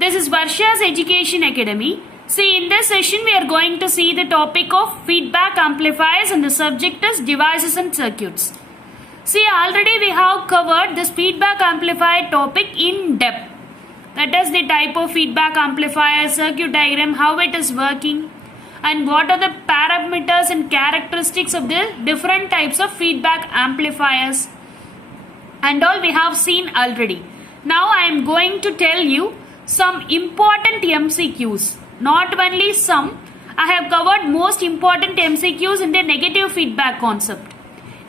This is Varsha's Education Academy. See, in this session we are going to see the topic of feedback amplifiers and the subject is devices and circuits. See, already we have covered this feedback amplifier topic in depth. That is the type of feedback amplifier, circuit diagram, how it is working, and what are the parameters and characteristics of the different types of feedback amplifiers, and all we have seen already. Now I am going to tell you some important MCQs. Not only some, I have covered most important MCQs in the negative feedback concept.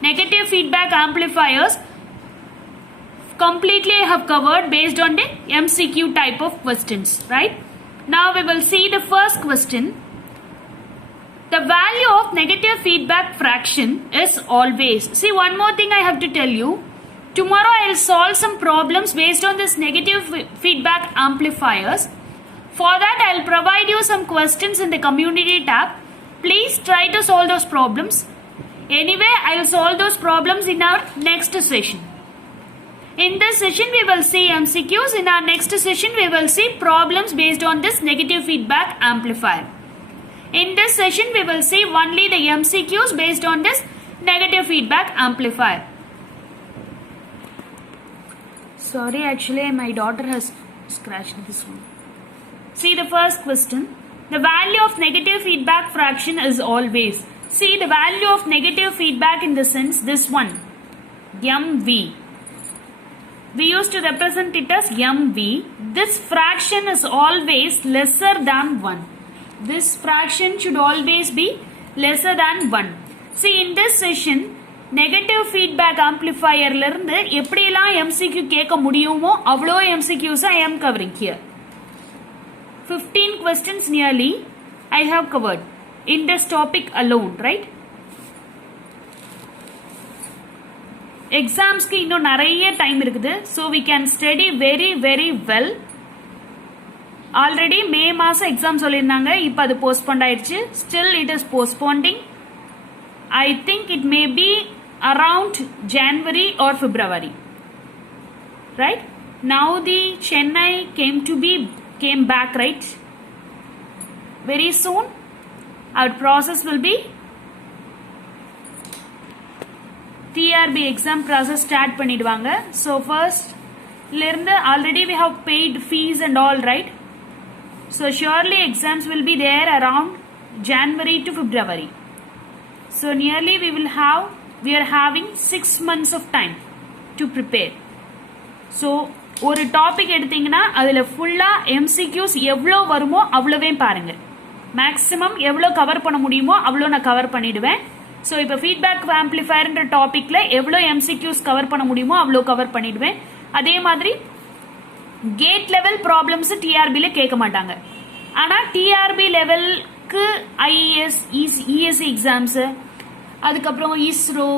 Negative feedback amplifiers completely I have covered based on the MCQ type of questions, right? Now we will see the first question. The value of negative feedback fraction is always. See, one more thing I have to tell you. Tomorrow I will solve some problems based on this negative feedback amplifiers. For that I will provide you some questions in the community tab. Please try to solve those problems. Anyway, I will solve those problems in our next session. In this session we will see MCQs. In our next session we will see problems based on this negative feedback amplifier. In this session we will see only the MCQs based on this negative feedback amplifier. Sorry, actually my daughter has scratched this one. See the first question. The value of negative feedback fraction is always. See the value of negative feedback in the sense this one. MV. We used to represent it as MV. This fraction is always lesser than 1. This fraction should always be lesser than 1. See, in this session, negative feedback amplifier lerundu eppadiela MCQ keka mudiyumo avlo MCQs I am covering here. 15 questions nearly I have covered in this topic alone, right? Exams ku inno nariya time irukudhu, so we can study very well. Already May மாசம் exam சொல்லிருந்தாங்க, இப்போ அது postpone ஆயிடுச்சு. Still it is postponing. I think it may be around January or February, right? Now the Chennai came back, right? Very soon our process will be TRB exam process start பண்ணிடுவாங்க. So first லிருந்து already we have paid fees and all, right? So surely exams will be there around January to February. So nearly we are having 6 months of time to prepare. So ஒரு topic எடுத்தீங்கன்னா அதுல ஃபுல்லா MCQs எவ்வளோ வருமோ அவ்வளவே பாருங்க. Maximum எவ்வளோ cover பண்ண முடியுமோ அவ்வளோ நான் கவர் பண்ணிடுவேன். ஸோ இப்போ ஃபீட்பேக் ஆம்பிளிஃபயர்ன்ற டாபிக்ல எவ்வளோ MCQs கவர் பண்ண முடியுமோ அவ்வளோ கவர் பண்ணிடுவேன். அதே மாதிரி கேட் லெவல் ப்ராப்ளம்ஸ் டிஆர்பியில் கேட்க மாட்டாங்க. ஆனால் டிஆர்பி லெவலுக்கு ஐஏஎஸ் இஎஸ்சி எக்ஸாம்ஸு, அதுக்கப்புறம் ISRO,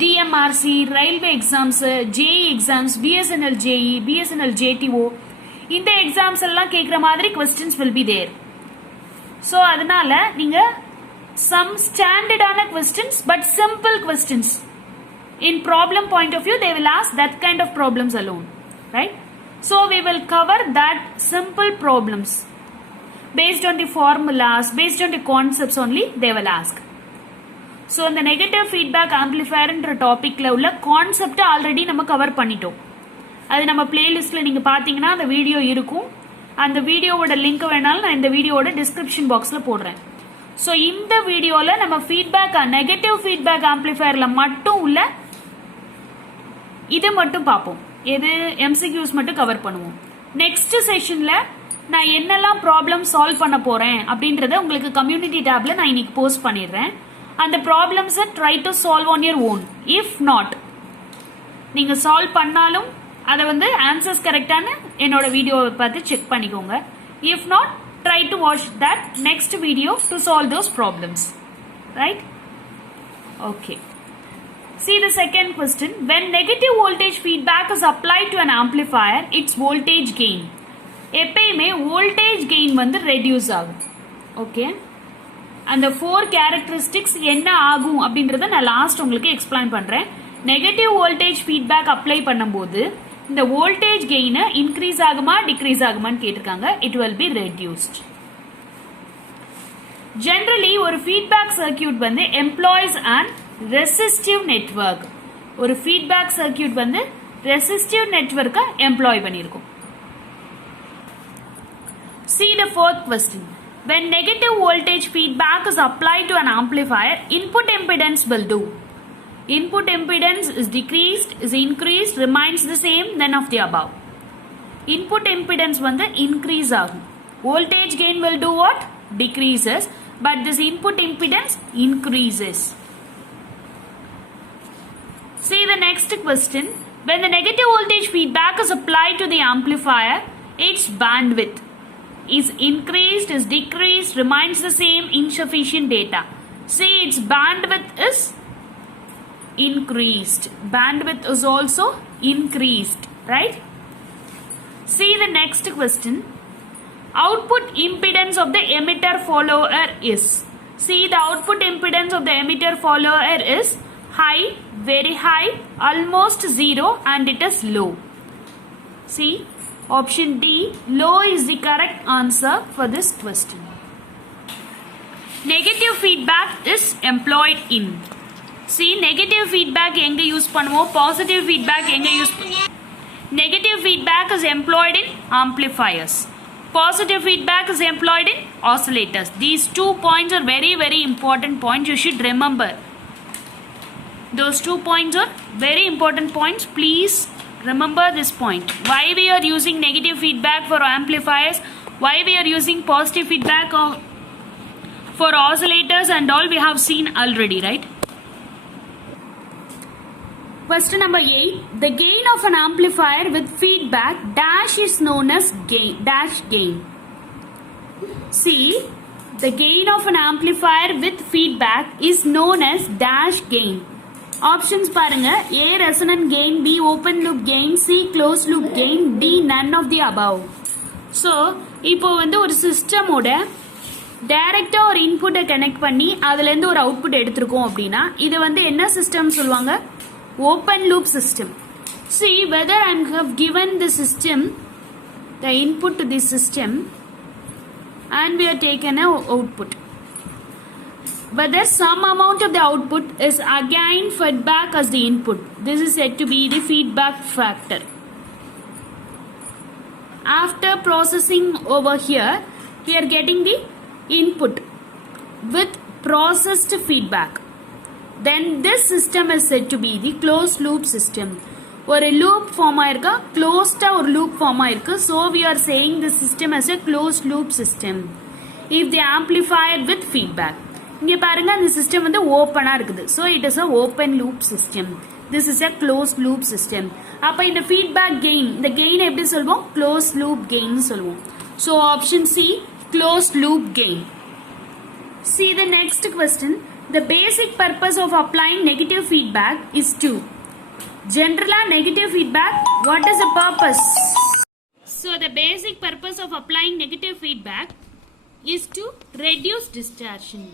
DMRC, railway exams, JE exams, BSNL JE, BSNL JTO, இந்த எக்ஸாம்ஸ் எல்லாம் கேட்குற மாதிரி questions will be there. So அதனால நீங்கள் சம் ஸ்டாண்டர்டான questions but simple questions in problem point of view they will ask that kind of problems alone, right? So we will cover that simple problems based on the formulas, based on the concepts only they will ask. So the negative feedback amplifier என்ற டாபிக்ல உள்ள concept already நம்ம cover பண்ணிட்டோம். அது நம்ம பிளேலிஸ்ட்ல நீங்க பாத்தீங்கன்னா அந்த வீடியோ இருக்கும். அந்த வீடியோவோட லிங்க் வேணாலும் நான் இந்த வீடியோவோட டிஸ்கிரிப்ஷன் பாக்ஸ்ல போடுறேன். ஸோ இந்த வீடியோல நம்ம ஃபீட்பேக் நெகட்டிவ் ஃபீட்பேக் ஆம்பிளிஃபயர்ல மட்டும் உள்ள இதை மட்டும் பார்ப்போம். எது MCQs மட்டும் கவர் பண்ணுவோம். நெக்ஸ்ட் செஷன்ல நான் என்னெல்லாம் ப்ராப்ளம் சால்வ் பண்ண போறேன் அப்படின்றத உங்களுக்கு கம்யூனிட்டி டேப்ல நான் இன்னைக்கு போஸ்ட் பண்ணிடுறேன். அந்த ப்ராப்ளம்ஸை try to solve on your own. If not நீங்க சால்வ் பண்ணாலும் அதை வந்து ஆன்சர்ஸ் கரெக்டான என்னோட வீடியோவை பார்த்து செக் பண்ணிக்கோங்க. If not try to watch that next video to solve those problems, right? Okay. See the second question. When negative voltage feedback is applied to an amplifier, its voltage gain. எப்பயுமே voltage gain வந்து reduce ஆகும். Okay, அந்த 4 characteristics என்ன ஆகும் அப்படின்றத நான் last உங்களுக்கு explain பண்றேன். நெகட்டிவ் வோல்டேஜ் ஃபீட்பேக் அப்ளை பண்ணும்போது இந்த voltage gain increase ஆகுமா decrease ஆகுமான்னு கேட்டிருக்காங்க. It will be reduced. Generally ஒரு feedback circuit வந்து employs an resistive network. ஒரு feedback circuit வந்து resistive network employ பண்ணிருக்கும். See the fourth question. When negative voltage feedback is applied to an amplifier, input impedance will do. Input impedance is decreased, is increased, remains the same, none of the above. Input impedance வந்து increase ஆகும். Voltage gain will do what? Decreases, but this input impedance increases. See the next question. When the negative voltage feedback is applied to the amplifier, its bandwidth is increased, is decreased, remains the same, insufficient data. See, its bandwidth is increased. Bandwidth is also increased, right? See the next question. Output impedance of the emitter follower is. See, the output impedance of the emitter follower is high, very high, almost zero, and it is low. See, option D, low is the correct answer for this question. Negative feedback is employed in. See, negative feedback எங்க use பண்ணுவோம், positive feedback எங்க use பண்ணுவோம். Negative feedback is employed in amplifiers. Positive feedback is employed in oscillators. These 2 points are very, very important points. You should remember. Those 2 points are very important points. Please remember this point. Why we are using negative feedback for amplifiers, why we are using positive feedback for oscillators and all, we have seen already, right? Question number 8. The gain of an amplifier with feedback dash is known as dash gain. See, the gain of an amplifier with feedback is known as dash gain. Options பாருங்க. A resonant gain, B open loop gain, C closed loop gain, D none of the above. So, இப்போ வந்து ஒரு சிஸ்டமோட டைரக்டா ஒரு இன்புட்டை connect பண்ணி அதுல இருந்து ஒரு அவுட்புட் எடுத்திருக்கோம் அப்படின்னா இது வந்து என்ன சிஸ்டம் சொல்லுவாங்க? Open loop system. See whether I have given the system, the input to the system, and we have taken a output. Whether some amount of the output is again fed back as the input. This is said to be the feedback factor. After processing over here, we are getting the input with processed feedback. Then this system is said to be the closed loop system. ஒரு loop form ஆயிருக்கா, closed ஒரு loop form ஆயிருக்கு. So we are saying the system as a closed loop system. If the amplifier with feedback. இங்க பாருங்க இந்த system வந்து ஓபனா இருக்குது. So it is a open loop system. This is a closed loop system. அப்ப இந்த feedback gain, இந்த gain எப்படி சொல்வோம்? Closed loop gain சொல்வோம். So option C, closed loop gain. See the next question. The basic purpose of applying negative feedback is to general negative feedback. What is the purpose? So the basic purpose of applying negative feedback is to reduce distortion.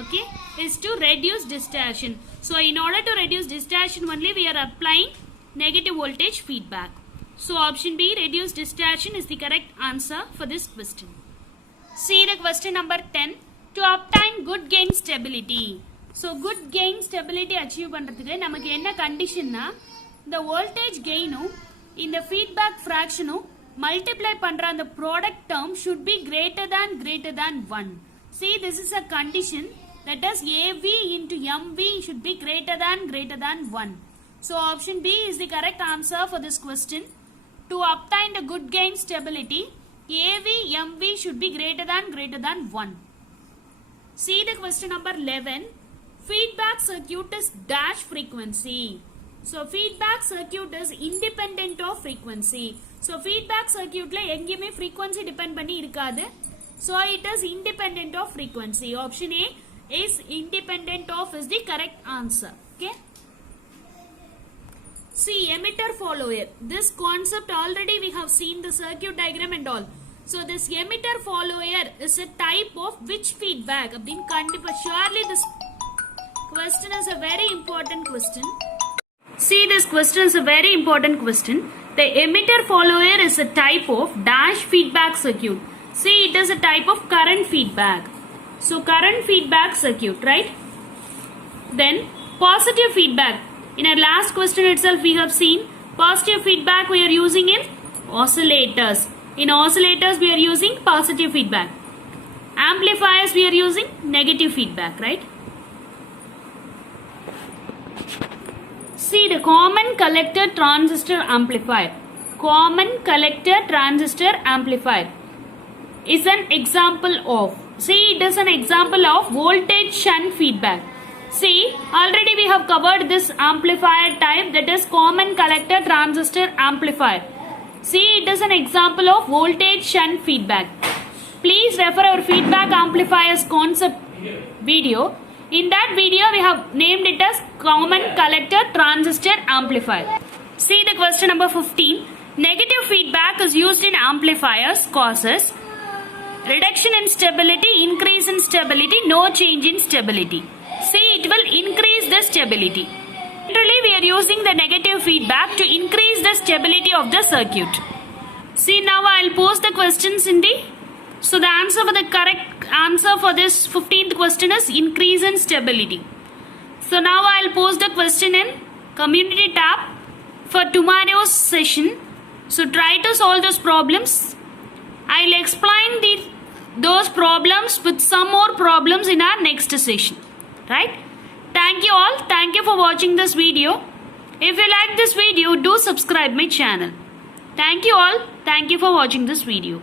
Okay, is to reduce distortion. So in order to reduce distortion only we are applying negative voltage feedback. So option B, reduce distortion, is the correct answer for this question. See the question number 10. To obtain good gain stability. So good gain stability achieve பண்றதுக்கு நமக்கு என்ன கண்டிஷன்னா the voltage gainum இந்த feedback fractionum multiply பண்ற அந்த product term should be greater than 1. See, this is a condition, that is AV into MV should be greater than 1. So option B is the correct answer for this question. To obtain the good gain stability, AV MV should be greater than 1. See the question number 11. Feedback circuit is dash frequency. So feedback circuit is independent of frequency. So feedback circuit la engiyume frequency depend panni irukadu. So it is independent of frequency. Option A is independent of is the correct answer. Okay. See, emitter follower. This concept already we have seen the circuit diagram and all. So this emitter follower is a type of which feedback? Surely this question is a very important question. See, this question is a very important question. The emitter follower is a type of dash feedback circuit. See, it is a type of current feedback. So current feedback circuit, right? Then positive feedback. In our last question itself we have seen positive feedback we are using in oscillators. In oscillators we are using positive feedback. Amplifiers we are using negative feedback, right? See the common collector transistor amplifier. Common collector transistor amplifier is an example of. See, it is an example of voltage shunt feedback. See, already we have covered this amplifier type, that is common collector transistor amplifier. See, it is an example of voltage shunt feedback. Please refer our feedback amplifiers concept video. In that video, we have named it as common collector transistor amplifier. See the question number 15. Negative feedback is used in amplifiers causes reduction in stability, increase in stability, no change in stability. See, it will increase the stability. Generally, we are using the negative feedback to increase the stability of the circuit. See, now I will pose the questions in the... So the answer for the correct answer for this 15th question is increase in stability. So now I will pose the question in community tab for tomorrow's session. So try to solve those problems. I will explain those problems with some more problems in our next session. Right? Thank you all. Thank you for watching this video. If you like this video, do subscribe my channel. Thank you all. Thank you for watching this video.